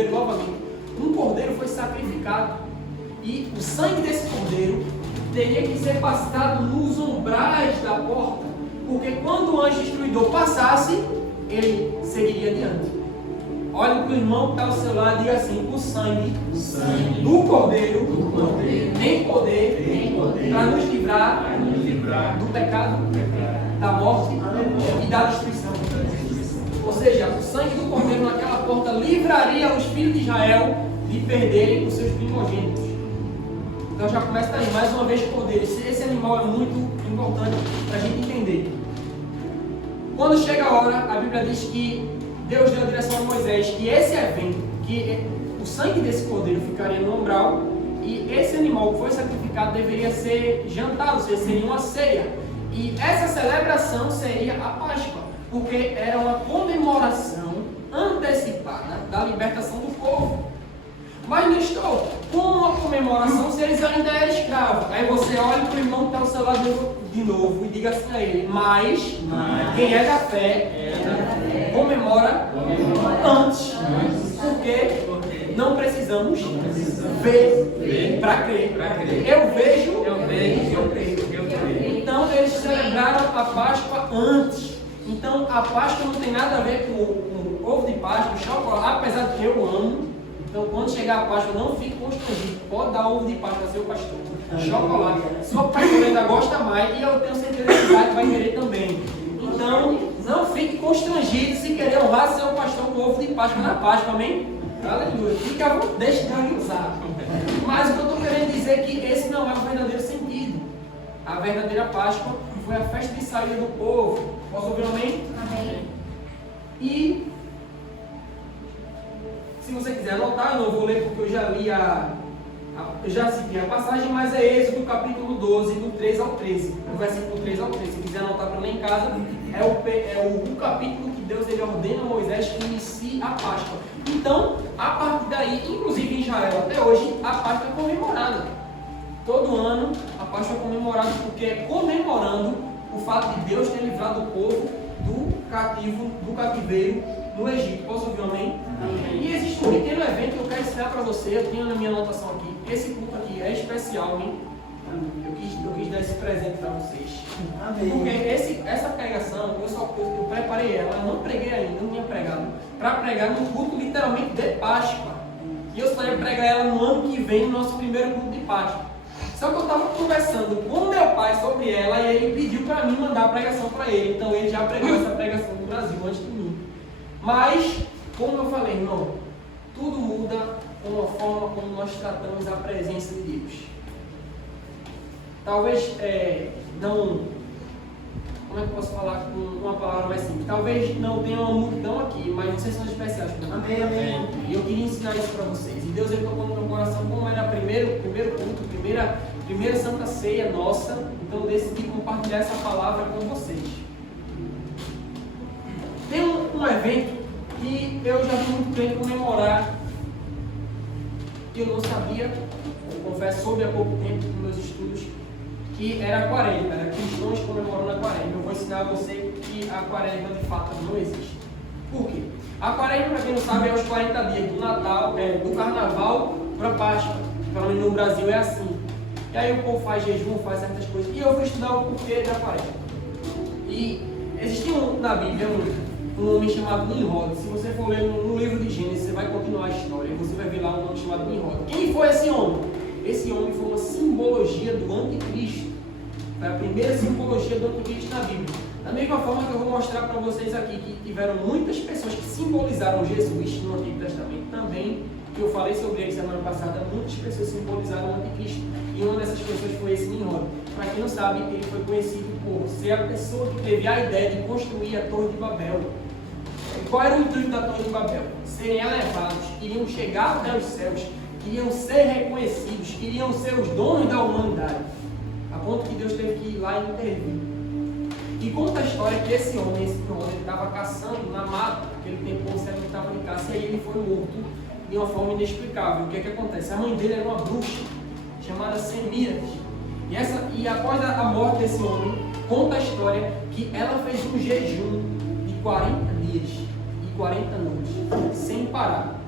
cordeiro novamente. Um cordeiro foi sacrificado e o sangue desse cordeiro teria que ser passado nos umbrais da porta, porque quando o anjo destruidor passasse, ele seguiria adiante. Olhe para o irmão que está ao seu lado e diga assim: o sangue do cordeiro tem poder para nos livrar do pecado, da morte e da destruição. Ou seja, o sangue do cordeiro naquela porta livraria os filhos de Israel de perderem os seus primogênitos. Então já começa daí, mais uma vez, cordeiro. Esse animal é muito importante para a gente entender. Quando chega a hora, a Bíblia diz que Deus deu a direção a Moisés que esse evento, que o sangue desse cordeiro ficaria no umbral e esse animal que foi sacrificado deveria ser jantado, ou seja, seria uma ceia. E essa celebração seria a Páscoa, porque era uma comemoração antecipada da libertação do povo. Mas, Nestor, como uma comemoração se eles ainda eram escravos? Aí você olha para o irmão que está ao seu lado de novo e diga assim a ele: mas quem é da fé comemora antes. Porque não precisamos ver para crer. Eu vejo, eu creio. Então eles celebraram a Páscoa antes. Então a Páscoa não tem nada a ver com o ovo de Páscoa, o chocolate, apesar de que eu amo. Então quando chegar a Páscoa, não fique constrangido. Pode dar ovo de Páscoa ao seu pastor. Chocolate. Sua pastora ainda gosta mais e eu tenho certeza que vai querer também. Então, não fique constrangido se querer honrar seu pastor com ovo de Páscoa na Páscoa, amém? Aleluia. Fica à vontade, deixe de usar. Mas o que eu estou querendo dizer é que esse não é o verdadeiro sentido. A verdadeira Páscoa foi a festa de saída do povo. Posso ouvir um amém? Amém. E se você quiser anotar, eu não vou ler porque eu já li eu já citei a passagem, mas é Êxodo capítulo 12, do 3 ao 13. Do versículo 3 ao 13. Se quiser anotar para ler em casa, é o capítulo que Deus ele ordena a Moisés que inicie a Páscoa. Então, a partir daí, inclusive em Israel até hoje, a Páscoa é comemorada. Todo ano a Páscoa é comemorada porque é comemorando o fato de Deus ter livrado o povo do cativeiro no Egito. Posso ouvir um amém? Amém? E existe um pequeno evento que eu quero ensinar para você. Eu tenho na minha anotação aqui. Esse culto aqui é especial, hein? Eu quis dar esse presente para vocês. Amém. Porque essa pregação, eu preparei ela, eu não preguei ainda, não tinha pregado, para pregar no culto literalmente de Páscoa. E eu só ia pregar ela no ano que vem, no nosso primeiro culto de Páscoa. Só que eu estava conversando com meu pai sobre ela e ele pediu para mim mandar a pregação para ele. Então ele já pregou essa pregação no Brasil antes de mim. Mas, como eu falei, irmão, tudo muda com a forma como nós tratamos a presença de Deus. Talvez não... Como é que eu posso falar com uma palavra mais simples? Talvez não tenha uma multidão aqui, mas vocês são especiais para mim. Amém. E eu queria ensinar isso para vocês. E Deus ele tocou no meu coração como era o primeiro culto, primeira Santa Ceia nossa. Então eu decidi compartilhar essa palavra com vocês. Tem um evento que eu já vi muito bem comemorar, que eu não sabia, eu confesso, soube há pouco tempo nos meus estudos, que era a quaresma, era cristãos comemorando a quaresma. Eu vou ensinar a você que a quaresma de fato não existe. Por quê? A quaresma, para quem não sabe, é os 40 dias do Natal, do Carnaval para a Páscoa. Pelo menos no Brasil é assim. E aí o povo faz jejum, faz certas coisas. E eu vou estudar o porquê da quaresma. E existe na Bíblia um homem chamado Nimrod. Se você for ler no livro de Gênesis, você vai continuar a história e você vai ver lá um nome chamado Nimrod. Quem foi esse homem? Esse homem foi uma simbologia do anticristo. Foi a primeira simbologia do anticristo na Bíblia. Da mesma forma que eu vou mostrar para vocês aqui que tiveram muitas pessoas que simbolizaram Jesus no Antigo Testamento também, que eu falei sobre ele semana passada, muitas pessoas simbolizaram o anticristo. E uma dessas pessoas foi esse Nimrod. Para quem não sabe, ele foi conhecido por ser a pessoa que teve a ideia de construir a Torre de Babel. E qual era o intuito da Torre de Babel? Serem elevados, queriam chegar até os céus, queriam ser reconhecidos, queriam ser os donos da humanidade. A ponto que Deus teve que ir lá e intervir. E conta a história que esse homem, ele estava caçando na mata, naquele tempo o céu estava de caça, e aí ele foi morto de uma forma inexplicável. O que é que acontece? A mãe dele era uma bruxa, chamada Semíramis. E após a morte desse homem, conta a história que ela fez um jejum de 40 dias e 40 noites, sem parar.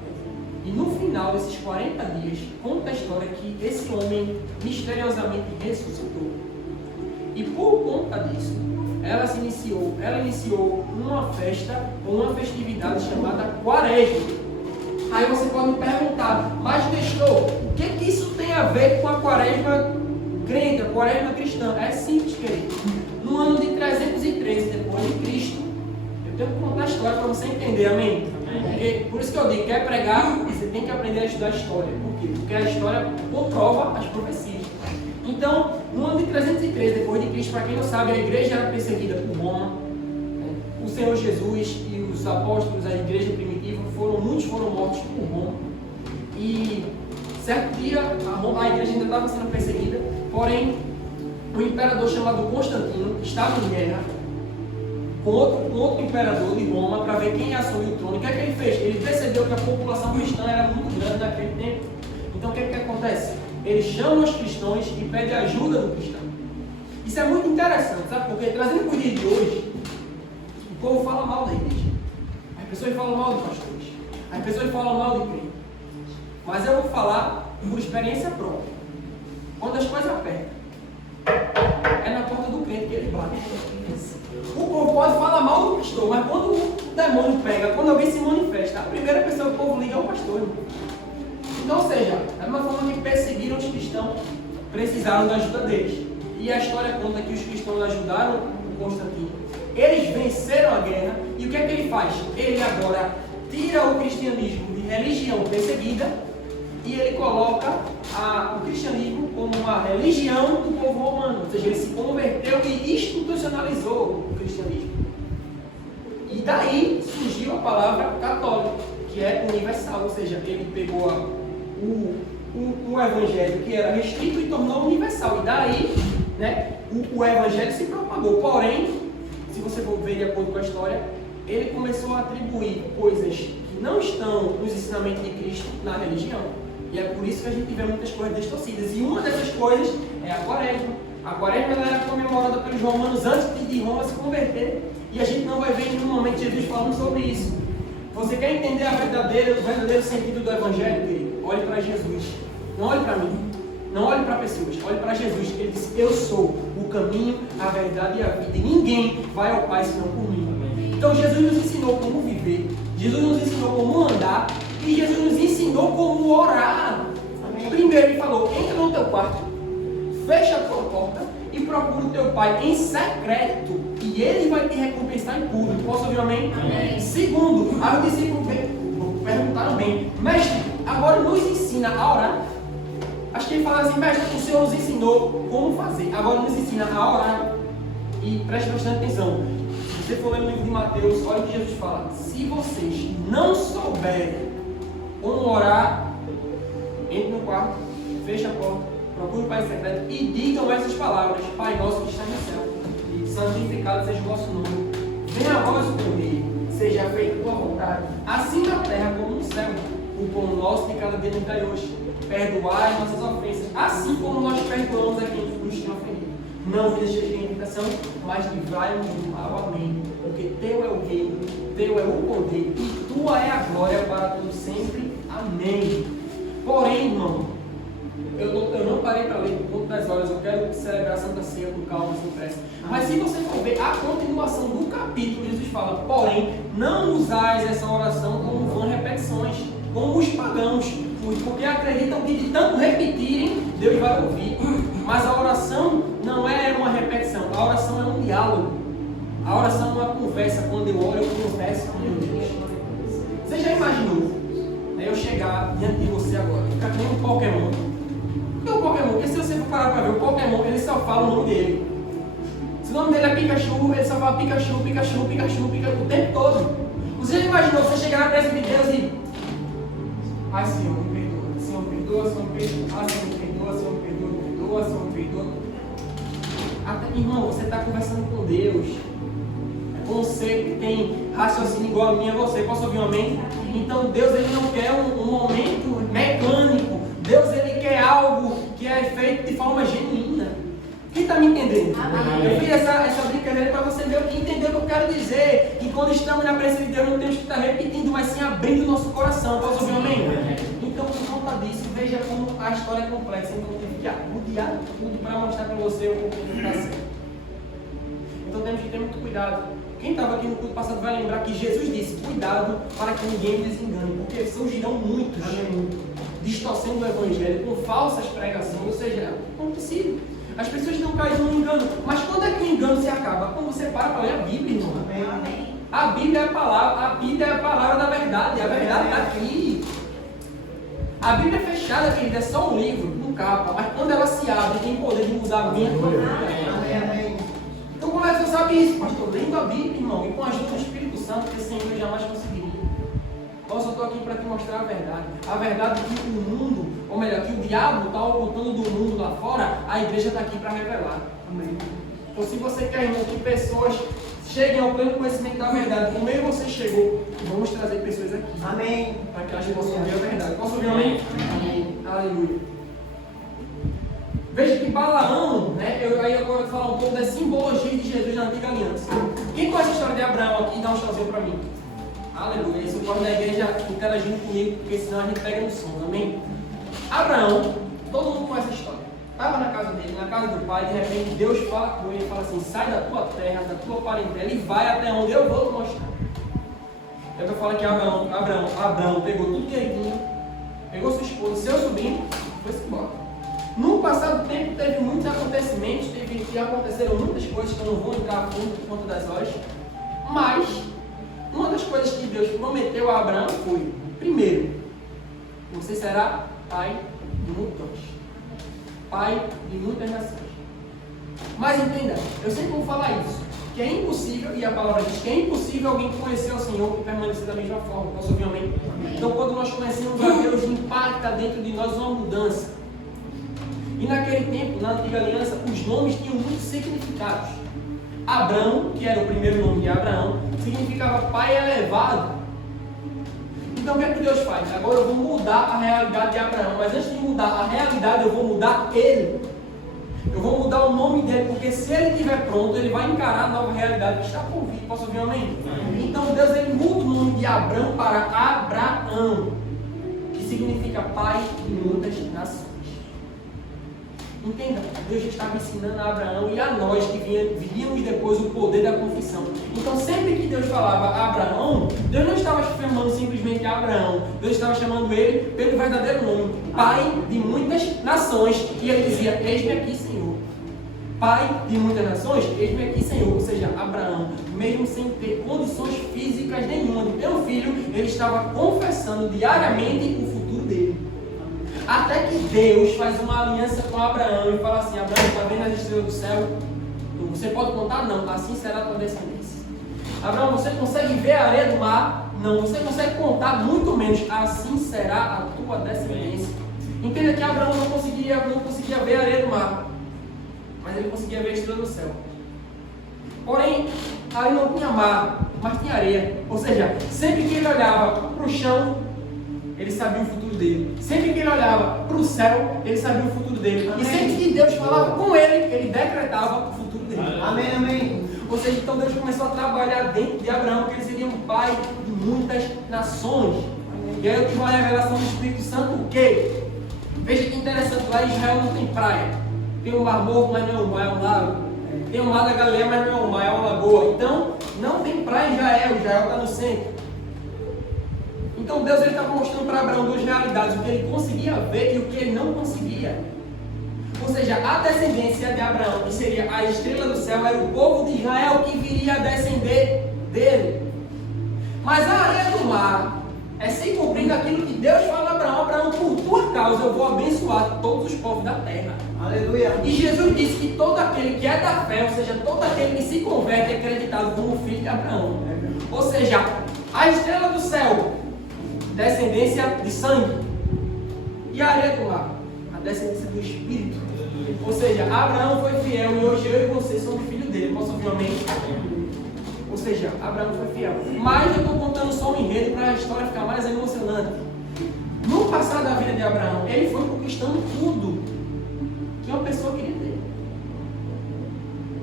E no final desses 40 dias, conta a história que esse homem misteriosamente ressuscitou. E por conta disso, ela iniciou uma festa ou uma festividade chamada Quaresma. Aí você pode me perguntar, mas Nestor, o que isso tem a ver com a Quaresma crente, a Quaresma cristã? É simples, querido. No ano de 313 depois de Cristo, eu tenho que contar a história para você entender, amém? Porque, por isso que eu digo, quer pregar, você tem que aprender a estudar a história. Por quê? Porque a história comprova as profecias. Então, no ano de 313 depois de Cristo, para quem não sabe, a igreja era perseguida por Roma. O Senhor Jesus e os apóstolos, a igreja primitiva, muitos foram mortos por Roma. E certo dia a igreja ainda estava sendo perseguida, porém um imperador chamado Constantino estava em guerra com outro imperador de Roma para ver quem ia assumir o trono. O que é que ele fez? Ele percebeu que a população cristã era muito grande naquele tempo. Então o que é que acontece? Ele chama os cristãos e pede ajuda do cristão. Isso é muito interessante, sabe? Porque trazendo para o dia de hoje, o povo fala mal da igreja. As pessoas falam mal dos pastores. As pessoas falam mal de crente. Mas eu vou falar por experiência própria. Quando as coisas apertam, é na porta do crente que ele bate. O povo pode falar mal do pastor, mas quando o demônio pega, quando alguém se manifesta, a primeira pessoa que o povo liga é o pastor, irmão. Então, ou seja, da mesma forma que perseguiram os cristãos, precisaram da ajuda deles. E a história conta que os cristãos ajudaram o Constantino. Eles venceram a guerra, e o que é que ele faz? Ele agora tira o cristianismo de religião perseguida e ele coloca o cristianismo como uma religião do povo romano. Ou seja, ele se converteu e institucionalizou o cristianismo. E daí surgiu a palavra católico, que é universal. Ou seja, ele pegou o evangelho que era restrito e tornou universal. E daí, né, o evangelho se propagou. Porém, se você for ver de acordo com a história, ele começou a atribuir coisas que não estão nos ensinamentos de Cristo na religião. E é por isso que a gente vê muitas coisas distorcidas. E uma dessas coisas é a Quaresma. A Quaresma ela era comemorada pelos romanos antes de Roma se converter. E a gente não vai ver em nenhum momento Jesus falando sobre isso. Você quer entender o verdadeiro sentido do Evangelho, querido? Olhe para Jesus. Não olhe para mim. Não olhe para pessoas. Olhe para Jesus. Ele disse, eu sou o caminho, a verdade e a vida. E ninguém vai ao Pai senão por mim. Então Jesus nos ensinou como viver. Jesus nos ensinou como andar. E Jesus nos ensinou como orar. Primeiro ele falou, entra no teu quarto, fecha a tua porta e procura o teu pai em secreto. E ele vai te recompensar em público. Posso ouvir um amém? Amém. Segundo, aí os discípulos perguntaram bem, mestre, agora nos ensina a orar. Acho que ele fala assim, mestre, o Senhor nos ensinou como fazer, agora nos ensina a orar. E preste bastante atenção. Se você for ler o livro de Mateus, olha o que Jesus fala. Se vocês não souberem como orar, entre no quarto, feche a porta, procure o Pai secreto e digam essas palavras: Pai nosso que está no céu, e santificado seja o vosso nome. Venha a vós o teu reino, seja feita a tua vontade, assim na terra como no céu. O pão nosso de cada dia nos dai hoje. Perdoai nossas ofensas, assim como nós perdoamos a quem nos tem ofendido. Não nos deixeis em tentação, mas livrai-nos do mal. Amém. Porque teu é o reino, teu é o poder, e tua é a glória para todos sempre. Amém. Porém, irmão, eu não parei para ler por conta das horas, eu quero celebrar a Santa Ceia com calma, sem pressa. Mas se você for ver a continuação do capítulo, Jesus fala, porém, não usais essa oração como vã repetições, como os pagãos, porque acreditam que de tanto repetirem, Deus vai ouvir. Mas a oração não é uma repetição, a oração é um diálogo. A oração é uma conversa. Quando eu oro, eu converso com Deus. Você já imaginou eu chegar diante de você agora, ficar que nem um Pokémon? Por que o Pokémon? Porque se você for parar para ver, o Pokémon, ele só fala o nome dele. Se o nome dele é Pikachu, ele só fala Pikachu, Pikachu, Pikachu, Pikachu o tempo todo. Você já imaginou você chegar na presença de Deus e... Ai, Senhor, me perdoa. Senhor, me perdoa, Senhor, me perdoa. Ah, Senhor, me perdoa, Senhor, me perdoa, me perdoa, Senhor, me perdoa. Até, irmão, você está conversando com Deus. É com você que tem raciocínio igual a mim e a você. Posso ouvir um amém? Então, Deus, ele não quer um momento mecânico. Deus, ele quer algo que é feito de forma genuína. Quem está me entendendo? Amém. Eu fiz essa brincadeira para você ver entender o que eu quero dizer. Que quando estamos na presença de Deus, não temos que estar repetindo, mas sim abrindo o nosso coração. Posso ouvir um amém? a história é complexa, então eu tive que arrodear tudo para mostrar para você o que está certo. Então temos que ter muito cuidado. Quem estava aqui no culto passado vai lembrar que Jesus disse: cuidado para que ninguém me desengane, porque surgirão muitos distorcendo o evangelho com falsas pregações, ou seja, não precisa. As pessoas não caem no engano. Mas quando é que o engano se acaba? Quando você para ler a Bíblia, irmão. Amém. A Bíblia é a palavra da verdade. A verdade está aqui. A Bíblia é fechada, querida, é só um livro, um capa. Mas quando ela se abre, tem poder de mudar a minha vida. Então como é que você sabe isso, pastor? Lendo a Bíblia, irmão, e com a ajuda do Espírito Santo, que sem eu jamais conseguiria. Eu só estou aqui para te mostrar a verdade. A verdade é que o mundo, ou melhor, que o diabo está ocultando do mundo lá fora, a igreja está aqui para revelar. Amém. Então se você quer, irmão, que pessoas cheguem ao pleno conhecimento da verdade, como eu e você chegou, vamos trazer pessoas aqui. Amém. Para que elas possam ver a verdade. Posso ouvir um amém? Amém. Aleluia. Veja que Balaão, né? Aí agora eu vou falar um pouco da simbologia de Jesus na antiga aliança. Quem conhece a história de Abraão aqui, dá um chãozinho para mim. Aleluia. Isso pode da igreja interagindo comigo, porque senão a gente pega no som, amém? Abraão, todo mundo conhece a história. Estava na casa dele, na casa do pai, de repente Deus fala com ele e fala assim: sai da tua terra, da tua parentela e vai até onde eu vou te mostrar. É que eu falo que Abraão pegou tudo direitinho, pegou sua esposa, seu sobrinho e foi-se embora. No passado tempo teve muitos acontecimentos, aconteceram muitas coisas que eu não vou entrar a fundo por conta das horas, mas uma das coisas que Deus prometeu a Abraão foi: primeiro, você será pai de muitos, pai de muitas nações. Mas entenda, eu sempre vou falar isso, que é impossível, e a palavra diz que é impossível alguém conhecer o Senhor e permanecer da mesma forma. Posso ouvir um amém? Então quando nós conhecemos a Deus, impacta dentro de nós uma mudança. E naquele tempo, na antiga aliança, os nomes tinham muitos significados. Abrão, que era o primeiro nome de Abraão, significava pai elevado. Então o que é que Deus faz? Agora eu vou mudar a realidade de Abraão, mas antes de mudar a realidade, eu vou mudar ele. Eu vou mudar o nome dele, porque se ele estiver pronto, ele vai encarar a nova realidade que está por vir. Posso ouvir um amém? Então Deus ele muda o nome de Abrão para Abraão, que significa pai de muitas nações. Entenda, Deus estava ensinando a Abraão e a nós que viríamos depois o poder da confissão. Então sempre que Deus falava a Abraão, Deus não estava chamando simplesmente Abraão, Deus estava chamando ele pelo verdadeiro nome, pai de muitas nações. E ele dizia: eis-me aqui, Senhor. Pai de muitas nações, eis-me aqui, Senhor. Ou seja, Abraão, mesmo sem ter condições físicas nenhuma de ter um filho, ele estava confessando diariamente o futuro dele. Até que Deus faz uma aliança com Abraão e fala assim: Abraão, está vendo as estrelas do céu? Você pode contar? Não. Assim será a tua descendência. Abraão, você consegue ver a areia do mar? Não. Você consegue contar? Muito menos. Assim será a tua descendência. Entenda que Abraão não conseguia ver a areia do mar, mas ele conseguia ver a estrela do céu. Porém, ali não tinha mar, mas tinha areia. Ou seja, sempre que ele olhava para o chão, ele sabia o futuro dele. Sempre que ele olhava para o céu, ele sabia o futuro dele. Amém. E sempre que Deus falava com ele, ele decretava o futuro dele. Amém, amém. Ou seja, então Deus começou a trabalhar dentro de Abraão, que ele seria um pai de muitas nações. Amém. E aí eu tive uma revelação do Espírito Santo, o quê? Veja que interessante, lá em Israel não tem praia. Tem um mar morto, mas não é um mar, é um lago. Tem um mar da Galileia, mas não é um mar, é uma lagoa. Então, não tem praia em Israel, Israel está no centro. Então Deus estava mostrando para Abraão duas realidades, o que ele conseguia ver e o que ele não conseguia. Ou seja, a descendência de Abraão, que seria a estrela do céu, era o povo de Israel que viria a descender dele. Mas a areia do mar é se cumprindo aquilo que Deus fala a Abraão: Abraão, por tua causa eu vou abençoar todos os povos da terra. Aleluia. E Jesus disse que todo aquele que é da fé, ou seja, todo aquele que se converte é acreditado como filho de Abraão. Ou seja, a estrela do céu, descendência de sangue, e a areia do mar, a descendência do Espírito. Ou seja, Abraão foi fiel e hoje eu e você somos filhos dele. Posso ouvir um amém? Ou seja, Abraão foi fiel. Mas eu estou contando só um enredo para a história ficar mais emocionante. No passado da vida de Abraão, ele foi conquistando tudo que uma pessoa queria ter.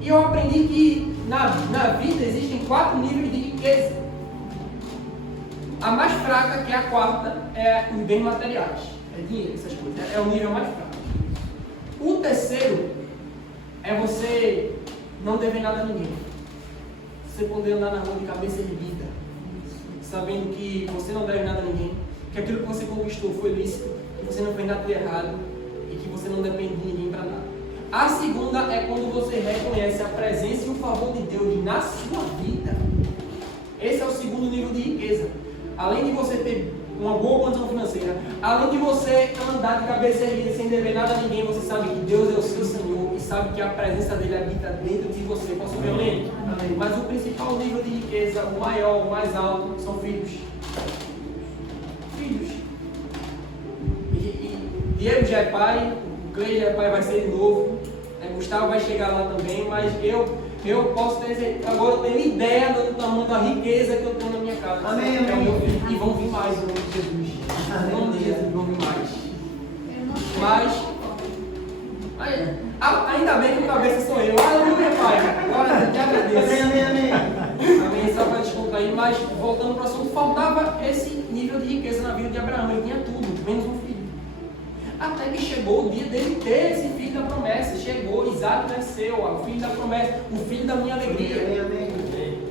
E eu aprendi que na vida existem 4 níveis de riqueza. A mais fraca, que é a quarta, é os bens materiais. é dinheiro, essas coisas. É o nível mais fraco. O terceiro é você não dever nada a ninguém. Você poder andar na rua de cabeça erguida, sabendo que você não deve nada a ninguém, que aquilo que você conquistou foi lícito, que você não fez nada de errado e que você não depende de ninguém para nada. A segunda é quando você reconhece a presença e o favor de Deus na sua vida. Esse é o segundo nível de riqueza. Além de você ter uma boa condição financeira, além de você andar de cabeça erguida sem dever nada a ninguém, você sabe que Deus é o seu Senhor e sabe que a presença dele habita dentro de você. Posso ver, amém? Amém. Mas o principal nível de riqueza, o maior, o mais alto, são filhos. Filhos. E Diego já é pai, o Cleide já é pai, vai ser de novo. Gustavo vai chegar lá também, mas eu posso ter, agora eu tenho ideia do tamanho da riqueza que eu tenho na minha casa. Amém, amém. E vão vir mais, em nome de Jesus. Em nome de Jesus vão vir mais. Mas ainda bem que o cabeça sou eu. Aleluia, Pai. Agora eu te agradeço. Amém. Amém, só para descontrair. Mas voltando para o assunto, faltava esse nível de riqueza na vida de Abraão. Ele tinha tudo, menos um filho. Até que chegou o dia dele ter esse filho da promessa. Chegou, Isaac nasceu, o filho da promessa, o filho da minha alegria.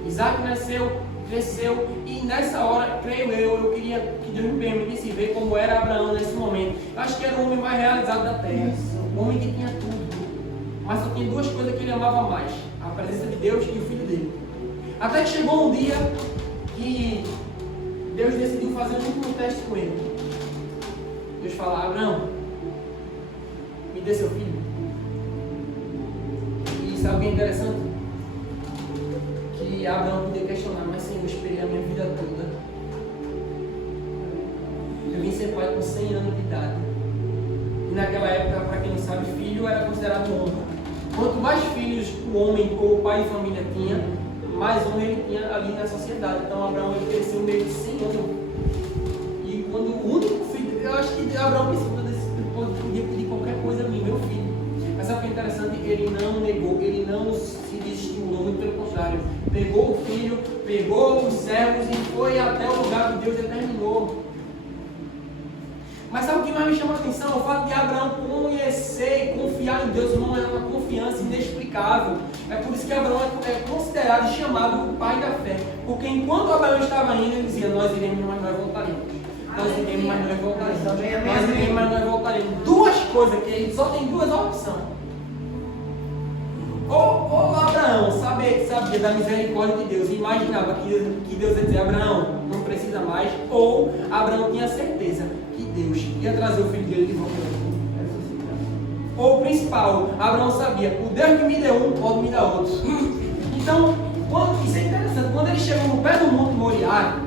Isaac nasceu, cresceu, e nessa hora, creio eu queria que Deus me permitisse ver como era Abraão nesse momento. Eu acho que era o homem mais realizado da terra, o homem que tinha tudo, mas só tinha duas coisas que ele amava mais: a presença de Deus e o filho dele. Até que chegou um dia que Deus decidiu fazer um último teste com ele. Deus fala: Abraão, me dê seu filho. E sabe o que é interessante? Que Abraão podia questionar: mas Senhor, eu esperei a minha vida toda. Eu vim ser pai com 100 anos de idade. E naquela época, para quem não sabe, filho era considerado honra. Quanto mais filhos o homem ou o pai de família tinha, mais honra ele tinha ali na sociedade. Então Abraão ele cresceu meio de 100 anos. E quando o único filho, eu acho que Abraão podia pedir qualquer coisa a mim, meu filho. Mas sabe o que é interessante? Ele não negou, ele não se desestimulou, muito pelo contrário. Pegou o filho, pegou os servos e foi até o lugar que Deus determinou. Mas sabe o que mais me chama a atenção? O fato de Abraão conhecer e confiar em Deus, irmão, é uma confiança inexplicável. É por isso que Abraão é considerado e chamado o pai da fé. Porque enquanto Abraão estava indo, ele dizia: nós iremos, mas nós voltaremos. Nós iremos, mas nós voltaremos. Nós iremos, mas nós voltaremos. Duas coisas que ele só tem duas opções. Ou Abraão sabia da misericórdia de Deus e imaginava que Deus ia dizer: Abraão, não precisa mais. Ou Abraão tinha certeza que Deus ia trazer o filho dele de volta. Ou o principal, Abraão sabia: o Deus que me deu um pode me dar outro. Então, isso é interessante. Quando ele chegou no pé do monte Moriá,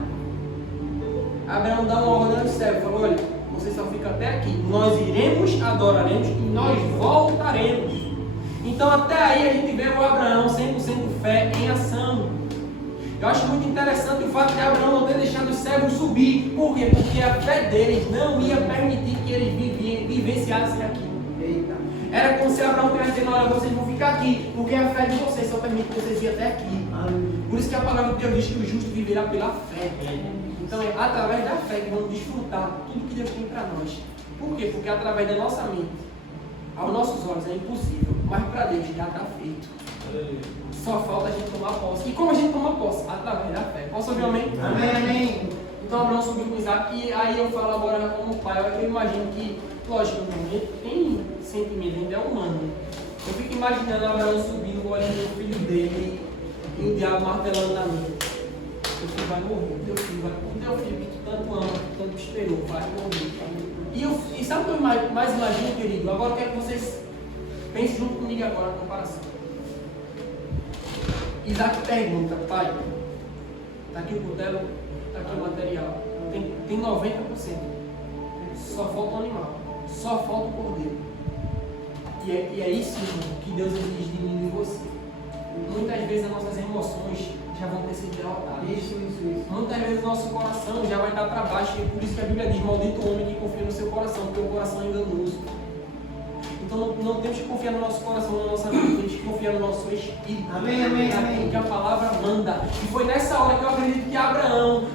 Abraão dá uma ordem no céu e falou: olha, você só fica até aqui. Nós iremos, adoraremos e nós voltaremos. Então até aí a gente vê o Abraão 100% fé em ação. Eu acho muito interessante o fato de Abraão não ter deixado os servos subir. Por quê? Porque a fé deles não ia permitir que eles vivenciassem aquilo. Era como se Abraão tivesse dizendo: olha, vocês vão ficar aqui, porque a fé de vocês só permite que vocês irem até aqui. Por isso que a palavra de Deus diz que o justo viverá pela fé. Então é através da fé que vamos desfrutar tudo que Deus tem para nós. Por quê? Porque através da nossa mente, aos nossos olhos é impossível, mas para Deus já está feito. Só falta a gente tomar posse. E como a gente toma posse? Através da fé. Posso ouvir um amém? Amém. Então Abraão subiu com Isaac. E aí eu falo agora como pai. Eu imagino que, lógico, a gente tem sentimento, ainda é humano. Eu fico imaginando Abraão subindo, olhando o filho dele e o diabo martelando na mente: teu filho vai morrer, teu filho que tu tanto ama, que tu tanto esperou, vai morrer. E sabe o que eu mais imagino, querido? Agora eu quero que vocês pensem junto comigo agora na comparação. Isaac pergunta: pai, está aqui o cutelo, está aqui o material, tem 90%, só falta o animal, só falta o cordeiro. E é isso que Deus exige de mim e de você. Muitas vezes as nossas emoções já vão ter sido derrotadas. Isso. Muitas vezes o nosso coração já vai estar para baixo, e é por isso que a Bíblia diz: maldito o homem que confia no seu coração, porque o coração é enganoso. Então não temos que confiar no nosso coração, na nossa vida, temos que confiar no nosso espírito. Amém. Porque a palavra manda. E foi nessa hora que eu acredito que Abraão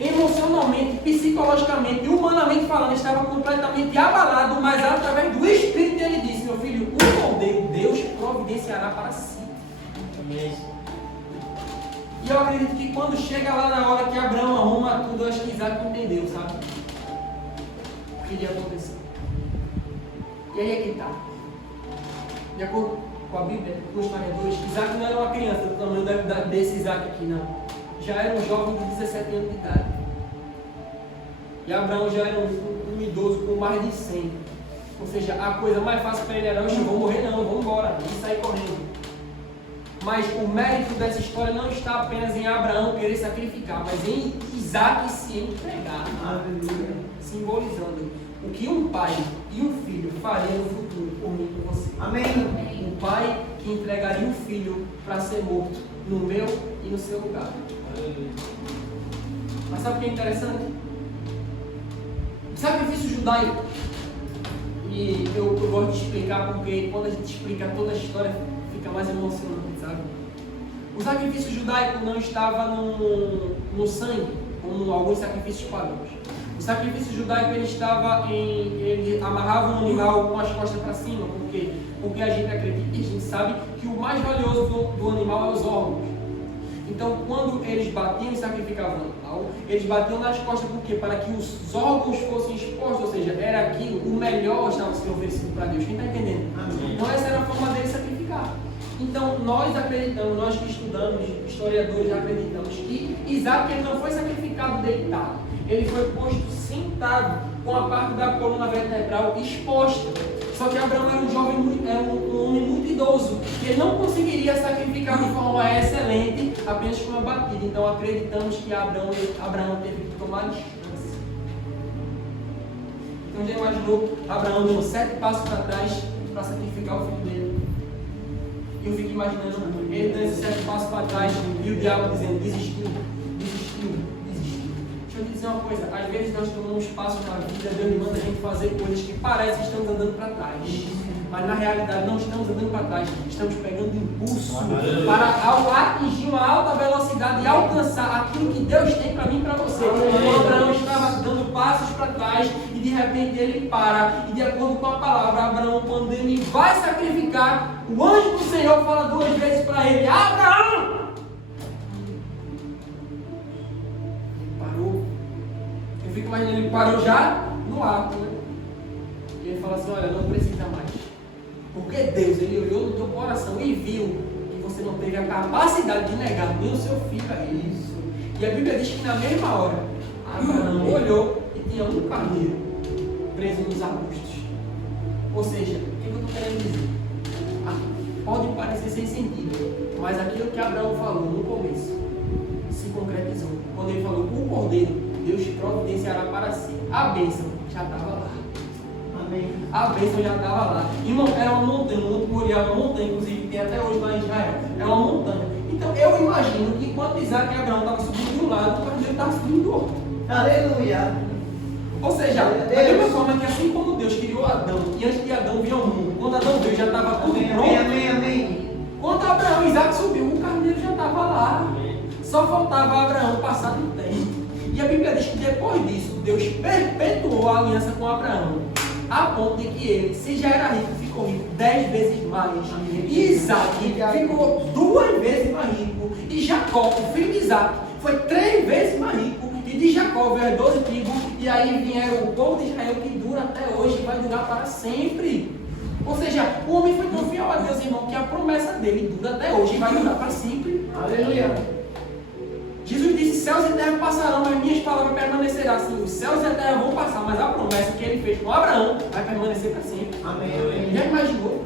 emocionalmente, psicologicamente e humanamente falando, estava completamente abalado, mas através do Espírito ele disse: meu filho, o cordeiro Deus providenciará para si. E eu acredito que quando chega lá na hora que Abraão arruma tudo, eu acho que Isaac entendeu, sabe? O que iria acontecer. E aí é que está. De acordo com a Bíblia, com os historiadores, Isaac não era uma criança do tamanho desse Isaac aqui, não. Já era um jovem de 17 anos de idade. E Abraão já era um idoso com mais de 100. Ou seja, a coisa mais fácil para ele era: eu vou morrer, não, vou embora, e sair correndo. Mas o mérito dessa história não está apenas em Abraão querer sacrificar, mas em Isaac se entregar. Aleluia. Simbolizando o que um pai e um filho fariam no futuro por mim e por você. Amém. Um pai que entregaria um filho para ser morto no meu e no seu lugar. Aleluia. Mas sabe o que é interessante? O sacrifício judaico, e eu gosto de explicar porque quando a gente explica toda a história fica mais emocionante, sabe? O sacrifício judaico não estava no sangue, como alguns sacrifícios pagãos. O sacrifício judaico ele amarrava um animal com as costas para cima. Por quê? Porque a gente acredita e a gente sabe que o mais valioso do animal é os órgãos. Então, quando eles batiam e sacrificavam o animal, eles batiam nas costas, por quê? Para que os órgãos fossem expostos, ou seja, era aquilo, o melhor estava sendo oferecido para Deus. Quem está entendendo? Amém. Então, essa era a forma dele sacrificar. Então, nós acreditamos, nós que estudamos, historiadores, acreditamos que Isaac ele não foi sacrificado deitado, ele foi posto sentado, com a parte da coluna vertebral exposta. Só que Abraão era um homem muito idoso, que ele não conseguiria sacrificar de forma excelente apenas com uma batida. Então acreditamos que Abraão teve que tomar distância. Então já imaginou Abraão dando 7 passos para trás para sacrificar o filho dele? E eu fico imaginando ele dando esses 7 passos para trás e o diabo dizendo: desistiu. Deixa eu dizer uma coisa: às vezes nós tomamos passos na vida, Deus manda a gente fazer coisas que parece que estamos andando para trás, mas na realidade não estamos andando para trás, estamos pegando impulso para atingir uma alta velocidade e alcançar aquilo que Deus tem para mim e para você. O Abraão estava dando passos para trás e de repente ele para, e de acordo com a palavra, Abraão, quando ele vai sacrificar, o anjo do Senhor fala 2 vezes para ele: Abraão! Eu fico imaginando, ele parou já no ato, né? E ele fala assim: olha, não precisa mais. Porque Deus, ele olhou no teu coração e viu que você não teve a capacidade de negar nem o seu filho a ele. Isso. E a Bíblia diz que na mesma hora, Abraão olhou e tinha um carneiro preso nos arbustos. Ou seja, o que eu estou querendo dizer? Pode parecer sem sentido, mas aquilo que Abraão falou no começo se concretizou. Quando ele falou: o cordeiro Deus providenciará para si. A bênção já estava lá. Amém. A bênção já estava lá. Irmão, era uma montanha, o Monte Moriá, uma montanha, inclusive, que tem até hoje lá em Israel. É uma montanha. Então eu imagino que enquanto Isaac e Abraão estavam subindo de um lado, o carneiro estava subindo do outro. Aleluia. Ou seja, da mesma forma que assim como Deus criou Adão, e antes de Adão vir ao mundo, quando Adão veio já estava tudo pronto. Amém. Quando Abraão e Isaac subiu, o carneiro já estava lá. Só faltava Abraão passar do tempo. E a Bíblia diz que depois disso, Deus perpetuou a aliança com Abraão, a ponto de que ele, se já era rico, ficou rico 10 vezes mais. E Isaac ficou 2 vezes mais rico. E Jacó, o filho de Isaac, foi 3 vezes mais rico. E de Jacó veio 12 tribos. E aí vieram o povo de Israel, que dura até hoje e vai durar para sempre. Ou seja, o homem foi tão fiel a Deus, irmão, que a promessa dele dura até hoje e vai durar para sempre. Aleluia. Jesus disse: céus e terra passarão, mas minhas palavras permanecerão. Assim, os céus e a terra vão passar, mas a promessa que ele fez com Abraão vai permanecer para sempre. Amém. Já imaginou?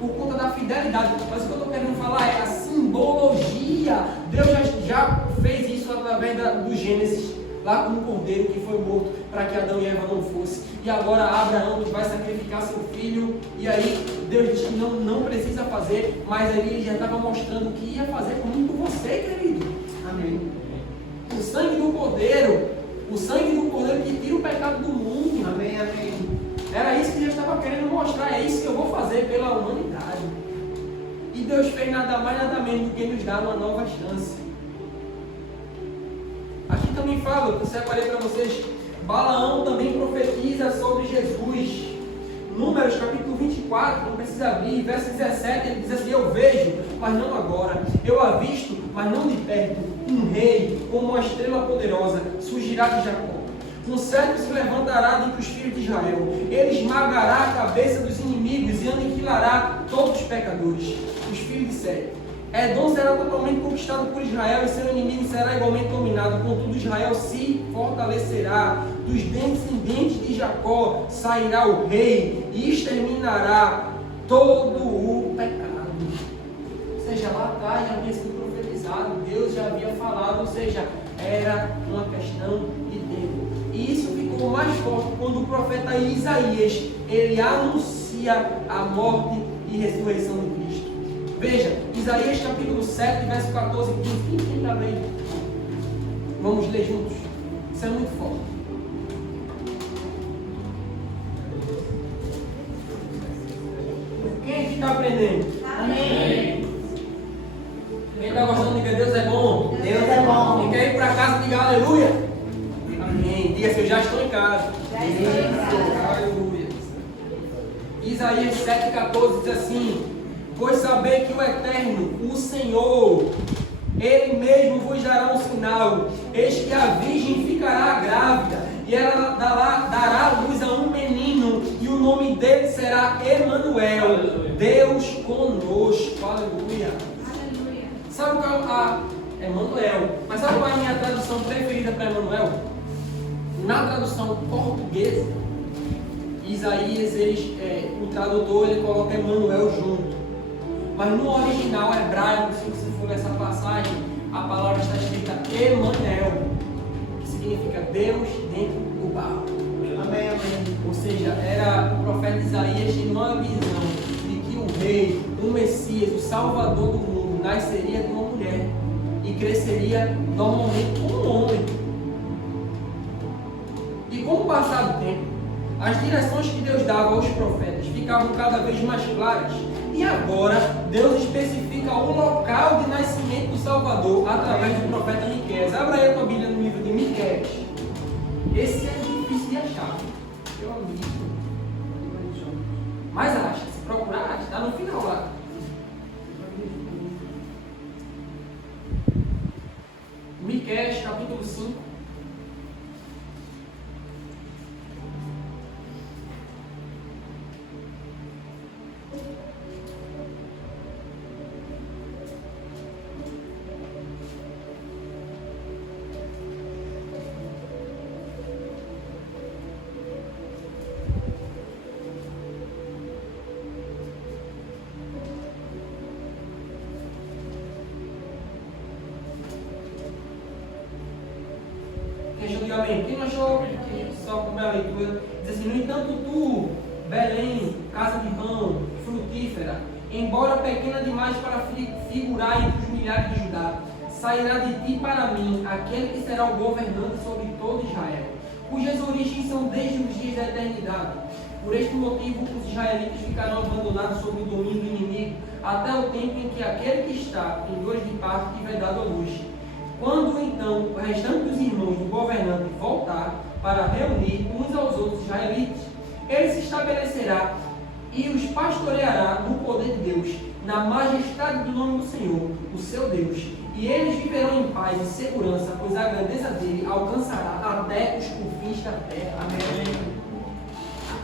Por conta da fidelidade. Mas o que eu estou querendo falar é a simbologia. Deus já fez isso através do Gênesis, lá com o cordeiro que foi morto para que Adão e Eva não fossem. E agora Abraão vai sacrificar seu filho. E aí Deus diz que não precisa fazer, mas ali ele já estava mostrando o que ia fazer comigo, com você, querido. Amém. O sangue do cordeiro que tira o pecado do mundo. Amém. Era isso que Deus estava querendo mostrar. É isso que eu vou fazer pela humanidade. E Deus fez nada mais, nada menos do que nos dar uma nova chance. Aqui também também fala, eu separei para vocês, Balaão também profetiza sobre Jesus. Números capítulo 24, não precisa abrir, verso 17, ele diz assim: eu vejo, mas não agora, eu avisto, mas não de perto, um rei, como uma estrela poderosa, surgirá de Jacó. Um cetro se levantará dentre os filhos de Israel, ele esmagará a cabeça dos inimigos e aniquilará todos os pecadores. Os filhos disseram: Edom será totalmente conquistado por Israel e seu inimigo será igualmente dominado. Contudo, Israel se fortalecerá. Dos descendentes de Jacó sairá o rei e exterminará todo o pecado. Ou seja, lá atrás já havia sido profetizado, Deus já havia falado, ou seja, era uma questão de tempo. E isso ficou mais forte quando o profeta Isaías, ele anuncia a morte e ressurreição de Cristo. Veja, Isaías capítulo 7, verso 14 e 15. Quem está bem? Vamos ler juntos. Isso é muito forte. Quem aqui está aprendendo? Amém. Quem está gostando de que Deus é bom? Deus é bom. Quem quer ir para casa, diga aleluia. Amém. Diga assim: eu já estou em casa. Já estou em casa. Aleluia. Isaías 7,14 diz assim: pois sabei que o Eterno, o Senhor, Ele mesmo vos dará um sinal. Eis que a virgem ficará grávida, e ela dará luz a um menino, e o nome dele será Emanuel, Deus conosco. Aleluia. Sabe qual é Emanuel? Mas sabe qual é a minha tradução preferida para Emanuel? Na tradução portuguesa, Isaías, o tradutor, ele coloca Emanuel junto. Mas no original hebraico, se você for nessa passagem, a palavra está escrita Emanuel, que significa Deus dentro do barro. Amém, amém. Ou seja, era o profeta Isaías tinha uma visão de que o rei, o Messias, o Salvador do mundo, nasceria de uma mulher e cresceria normalmente como um homem. E com o passar do tempo, as direções que Deus dava aos profetas ficavam cada vez mais claras. E agora, Deus especifica o local de nascimento do Salvador através do profeta Miqueias. Abra aí a tua Bíblia no livro de Miqueias. Esse é difícil de achar. Meu amigo. Mas acha, se procurar, acha. Está no final lá. Miqueias, capítulo 5. Amém. Quem não achou só com a leitura, diz assim: no entanto tu, Belém, casa de rão, frutífera, embora pequena demais para figurar entre os milhares de Judá, sairá de ti para mim aquele que será o governante sobre todo Israel, cujas origens são desde os dias da eternidade. Por este motivo os israelitas ficarão abandonados sob o domínio do inimigo, até o tempo em que aquele que está em dores de parto tiver dado a luz. Quando então o restante dos irmãos do governante voltar para reunir uns aos outros israelitas, ele se estabelecerá e os pastoreará no poder de Deus, na majestade do nome do Senhor, o seu Deus. E eles viverão em paz e segurança, pois a grandeza dele alcançará até os confins da terra. Amém.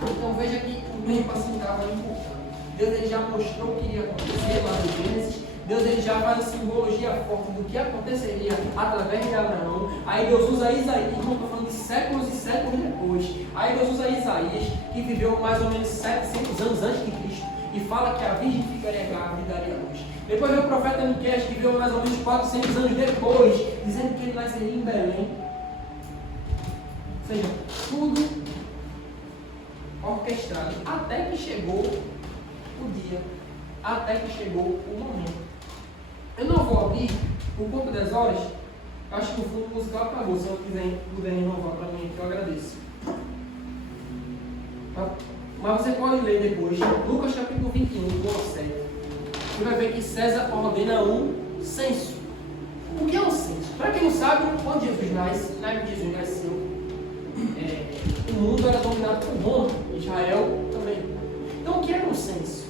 Então veja que o tempo assim estava importante. Deus ele já mostrou o que iria acontecer lá no Gênesis. Deus ele já faz a simbologia forte do que aconteceria através de Abraão. Aí Deus usa Isaías, não estou falando de séculos e séculos depois. Aí Deus usa Isaías, que viveu mais ou menos 700 anos antes de Cristo, e fala que a virgem ficaria grávida e daria luz. Depois veio o profeta Miqueias, que viveu mais ou menos 400 anos depois, dizendo que ele nasceria em Belém. Ou seja, tudo orquestrado, até que chegou o dia, até que chegou o momento. Eu não vou abrir por conta das horas. Acho que o fundo musical acabou. Se eu puder renovar para mim aqui, eu agradeço. Mas você pode ler depois Lucas capítulo 21, do 1 ao 7. Você vai ver que César ordena um censo. O que é um censo? Para quem não sabe, quando Jesus nasce, na época que Jesus nasceu, o mundo era dominado por Roma, Israel também. Então, o que era um censo?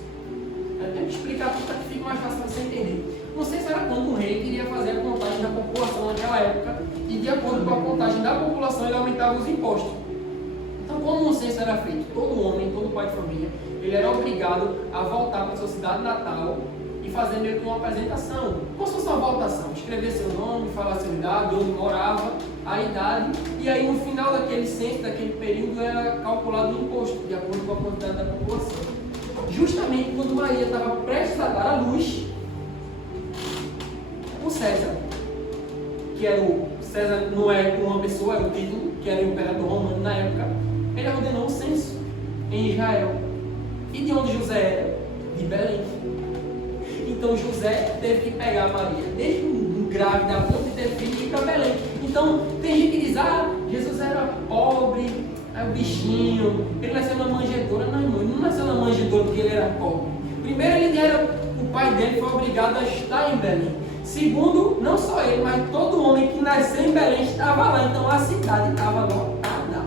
Eu tenho que explicar tudo para que fique mais fácil para você entender. Um censo era quando um rei queria fazer a contagem da população naquela época, e de acordo com a contagem da população, ele aumentava os impostos. Então, quando um censo era feito, todo homem, todo pai de família, ele era obrigado a voltar para a sua cidade natal e fazer meio que uma apresentação. Como se fosse uma votação, escrever seu nome, falar sua idade, onde morava, a idade, e aí no final daquele censo, daquele período, era calculado o imposto, de acordo com a quantidade da população. Justamente quando Maria estava prestes a dar à luz, o César, que era o César, não é uma pessoa, era o título, que era o imperador romano na época, ele ordenou o censo em Israel. E de onde José era? De Belém. Então José teve que pegar Maria, desde um grávida, a ponto de ter filho, e ir para Belém. Então tem gente que diz, Jesus era pobre, é o bichinho, ele nasceu na manjedoura. Não, irmão, ele não nasceu na manjedoura porque ele era pobre. Primeiro, o pai dele foi obrigado a estar em Belém. Segundo, não só ele, mas todo homem que nasceu em Belém estava lá. Então a cidade estava lotada.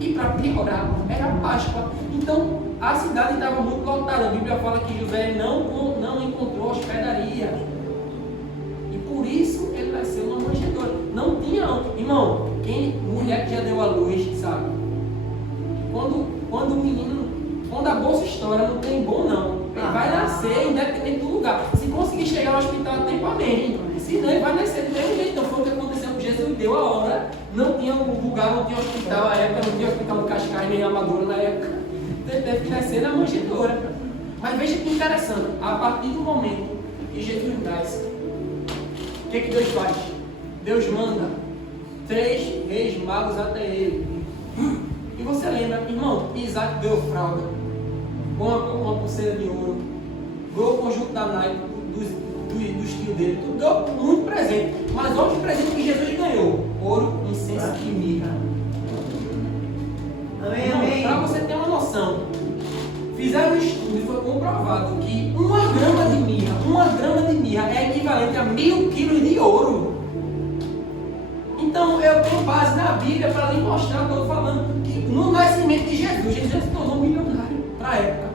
E para piorar, era Páscoa. Então a cidade estava muito lotada. A Bíblia fala que José não encontrou hospedaria. E por isso ele nasceu numa manjedoura. Não tinha, irmão, mulher que já deu à luz, sabe? Quando o menino, quando a bolsa estoura, não tem bom não. Ele vai nascer independente do lugar. Se conseguir chegar no hospital a tempo, amém. Se não, ele vai nascer do mesmo jeito. Então foi o que aconteceu com Jesus, deu a hora. Não tinha lugar, não tinha hospital na época, não tinha hospital no Cascais nem Amadora na época. Ele teve que nascer na manjedoura. Mas veja que interessante, a partir do momento que Jesus nasce, o que Deus faz? Deus manda 3 reis magos até ele. E você lembra, irmão, Isaac deu fralda, com uma pulseira de ouro, ganhou o conjunto da Nike, dos tios dele, tudo deu muito presente. Mas olha os presentes que Jesus ganhou: ouro, incenso e mirra. Amém. Para você ter uma noção, fizeram um estudo e foi comprovado que 1 grama de mirra é equivalente a 1000 quilos de ouro. Então eu tenho base na Bíblia para lhe mostrar o que eu estou falando, que no nascimento de Jesus já se tornou milionário para a época.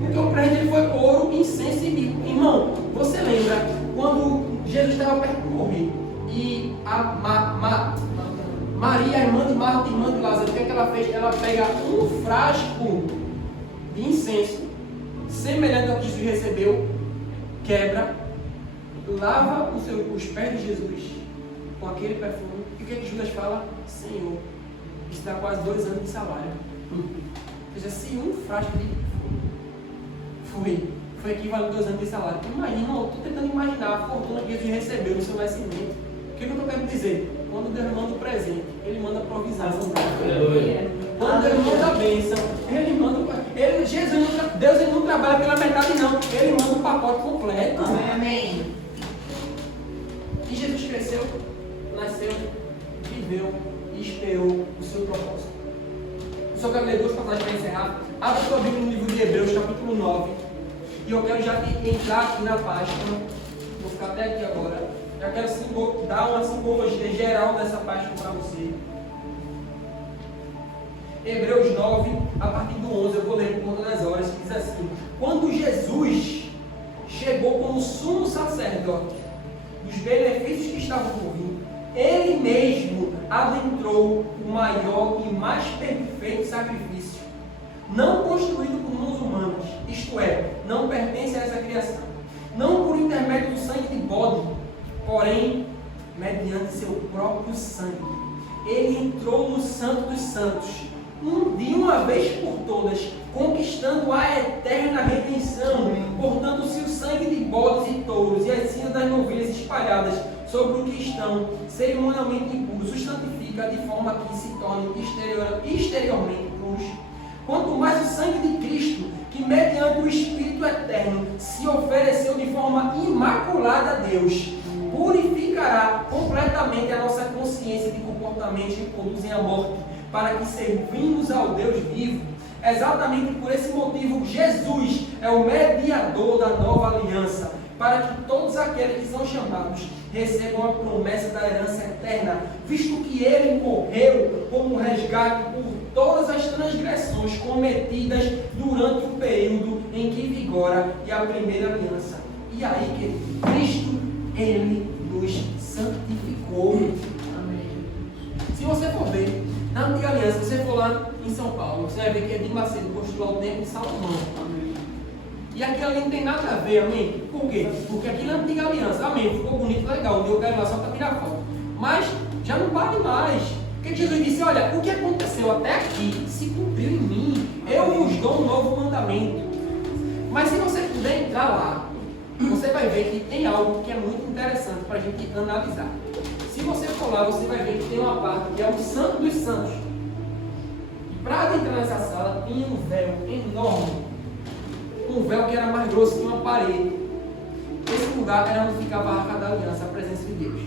Porque o presente dele foi ouro, incenso e mirra. Irmão, você lembra quando Jesus estava perto de morrer e Maria, a irmã de Marta, irmã de Lázaro, o que ela fez? Ela pega um frasco de incenso, semelhante ao que Jesus recebeu, quebra, lava os pés de Jesus com aquele perfume. E o que Judas fala? Senhor, isso dá quase 2 anos de salário. Ou seja, se um frasco de perfume foi equivalente a 2 anos de salário. Imagina, eu estou tentando imaginar a fortuna que Jesus recebeu no seu nascimento. O que eu estou querendo dizer? Quando Deus manda o presente, Ele manda a provisão. Quando Deus manda a bênção, Ele manda. Deus ele não trabalha pela metade, não. Ele manda um pacote completo. Amém. E Jesus cresceu, nasceu, viveu e esperou o seu propósito. Eu só quero ler 2 passagens para encerrar. Abra sua Bíblia no livro de Hebreus, capítulo 9. E eu quero já entrar aqui na página. Vou ficar até aqui agora. Já quero dar uma simbologia geral dessa página para você. Hebreus 9, a partir do 11, eu vou ler por conta das horas, que diz assim: quando Jesus chegou como sumo sacerdote dos benefícios que estavam por vir, Ele mesmo adentrou o maior e mais perfeito sacrifício, não construído por mãos humanas, isto é, não pertence a essa criação, não por intermédio do sangue de bode, porém, mediante seu próprio sangue. Ele entrou no Santo dos Santos, de uma vez por todas, conquistando a eterna redenção. Portanto, se o sangue de bodes e touros e as cinzas das novilhas espalhadas sobre o que estão cerimonialmente impuros os santifica de forma que se tornem exteriormente puros, quanto mais o sangue de Cristo, que mediante o Espírito Eterno se ofereceu de forma imaculada a Deus, purificará completamente a nossa consciência de comportamentos que conduzem à morte, para que servimos ao Deus vivo. Exatamente por esse motivo, Jesus é o mediador da nova aliança, para que todos aqueles que são chamados recebam a promessa da herança eterna, visto que ele morreu como resgate por todas as transgressões cometidas durante o período em que vigora a primeira aliança. E aí, querido, Cristo, ele nos santificou. Amém. Se você for ver, na antiga aliança, se você for lá em São Paulo, você vai ver que Edir Macedo construiu o templo de Salomão. Amém. E aquilo ali não tem nada a ver, amém? Por quê? Porque aquilo é a antiga aliança, amém? Ficou bonito, legal, eu quero lá só para tirar foto. Mas já não vale mais. Porque Jesus disse, olha, o que aconteceu até aqui se cumpriu em mim. Eu vos dou um novo mandamento. Mas se você puder entrar lá, você vai ver que tem algo que é muito interessante para a gente analisar. Se você for lá, você vai ver que tem uma parte que é o Santo dos Santos. E para entrar nessa sala tinha um véu enorme. Um véu que era mais grosso que uma parede. Esse lugar era onde ficava a Arca da Aliança, a presença de Deus.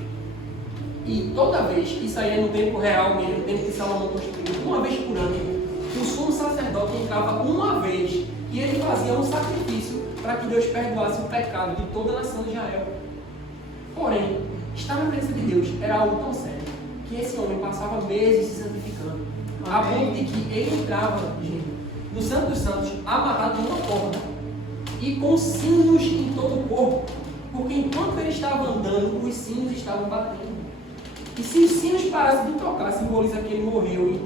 E toda vez, isso aí é no tempo real mesmo, no tempo que Salomão construiu, uma vez por ano, o sumo sacerdote entrava uma vez e ele fazia um sacrifício para que Deus perdoasse o pecado de toda a nação de Israel. Porém, estar na presença de Deus era algo tão sério que esse homem passava meses se santificando, a ponto de que ele entrava, gente, no Santo dos Santos, amarrado numa corda e com sinos em todo o corpo, porque enquanto ele estava andando, os sinos estavam batendo. E se os sinos parassem de tocar, simboliza que ele morreu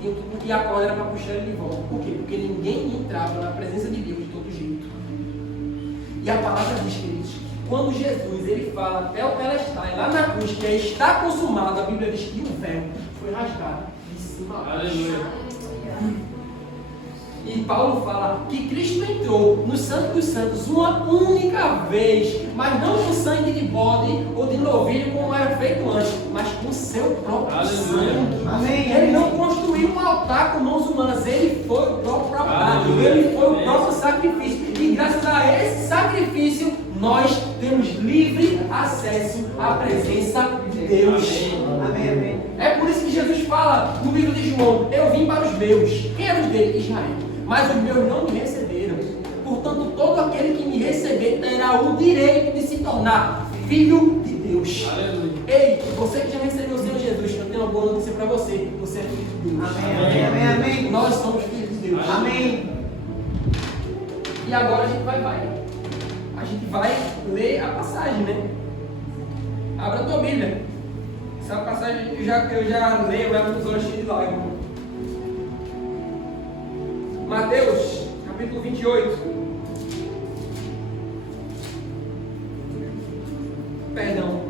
e a corda era para puxar ele de volta. Por quê? Porque ninguém entrava na presença de Deus de todo jeito. E a palavra diz, queridos, quando Jesus ele fala até o telestai, lá na cruz, que está consumado, a Bíblia diz que o véu foi rasgado de cima a baixo. Aleluia. E Paulo fala que Cristo entrou no Santo dos Santos uma única vez, mas não com sangue de bode ou de novilho como era feito antes, mas com seu próprio sangue. Amém. Ele não construiu um altar com mãos humanas, ele foi o próprio altar, ele foi o próprio sacrifício. E graças a esse sacrifício, nós temos livre acesso à presença de Deus. Amém. Amém. É por isso que Jesus fala no livro de João, eu vim para os meus. Quem eram os dele? Israel. Mas os meus não me receberam. Portanto, todo aquele que me receber terá o direito de se tornar filho de Deus. Aleluia. Ei, você que já recebeu o Senhor Jesus, eu tenho uma boa notícia para você. Você é filho de Deus. Amém, amém, amém. Nós somos filhos de Deus. Amém. E agora a gente vai ler a passagem, né? Abra a tua Bíblia. Essa passagem eu já leio ela com os olhos cheios de lágrimas. Mateus, capítulo 28.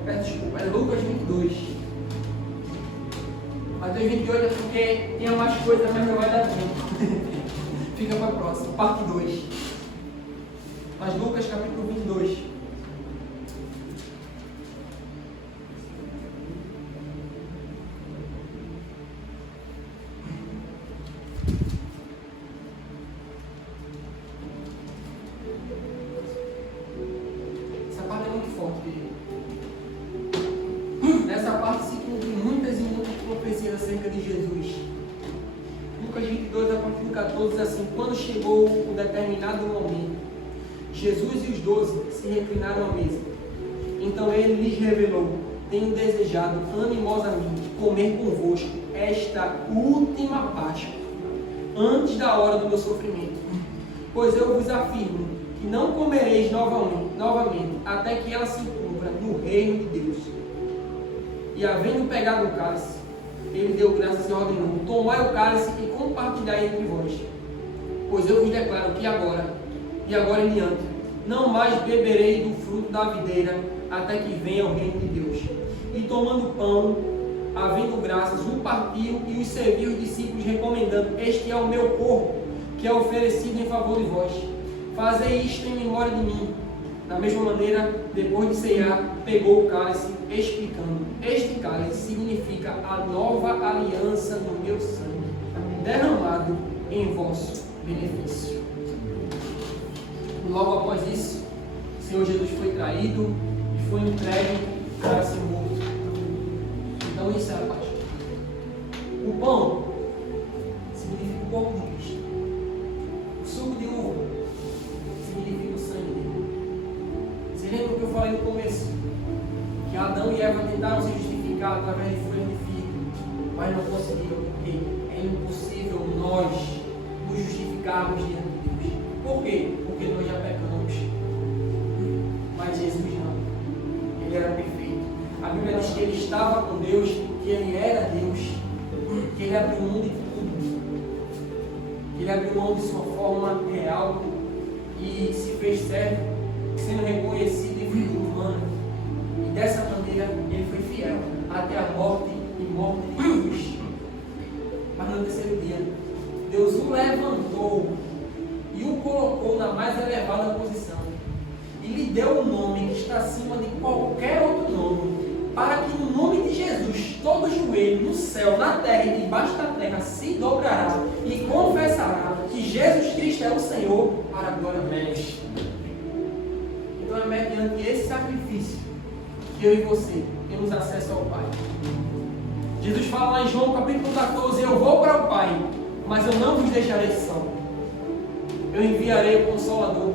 Peço desculpa, é Lucas 22. Mateus 28 é porque tem umas coisas, mas não vai dar tempo. Fica para a próxima, parte 2. Mas Lucas, capítulo 22. Nessa parte se cumpre muitas e muitas profecias acerca de Jesus. Lucas 22, a partir do 14, diz assim: quando chegou um determinado momento, Jesus e os 12 se reclinaram à mesa. Então ele lhes revelou: tenho desejado animosamente comer convosco esta última Páscoa, antes da hora do meu sofrimento. Pois eu vos afirmo que não comereis novamente até que ela se cumpra no reino de Deus. E havendo pegado o cálice, ele deu graças e ordenou: tomai o cálice e compartilhai entre vós. Pois eu vos declaro que agora em diante, não mais beberei do fruto da videira, até que venha o reino de Deus. E tomando o pão, havendo graças, o partiu e os serviu os discípulos, recomendando: este é o meu corpo, que é oferecido em favor de vós. Fazei isto em memória de mim. Da mesma maneira, depois de ceiar, pegou o cálice, explicando: este cálice significa a nova aliança no meu sangue, derramado em vosso benefício. Logo após isso, o Senhor Jesus foi traído e foi entregue para ser morto. Então isso é a Páscoa. O pão significa o corpo de Cristo. O suco de uva significa o sangue dele. Você lembra o que eu falei Adão e Eva tentaram se justificar através de folha de figo, mas não conseguiram, porque é impossível nós nos justificarmos diante de Deus. Por quê? Porque nós já pecamos. Mas Jesus não. Ele era perfeito. A Bíblia diz que ele estava com Deus, que ele era Deus, que ele abriu mão de tudo. Que ele abriu mão de sua forma real e se fez servo, sendo reconhecido em figura humana. E dessa maneira ele foi fiel até a morte e morte de cruz. Mas no terceiro dia, Deus o levantou e o colocou na mais elevada posição. E lhe deu um nome que está acima de qualquer outro nome, para que no nome de Jesus todo joelho no céu, na terra e debaixo da terra se dobrará e confessará que Jesus Cristo é o Senhor, para a glória de Deus. Então é mediante esse sacrifício que eu e você temos acesso ao Pai. Jesus fala lá em João capítulo 14: eu vou para o Pai, mas eu não vos deixarei só. Eu enviarei o Consolador,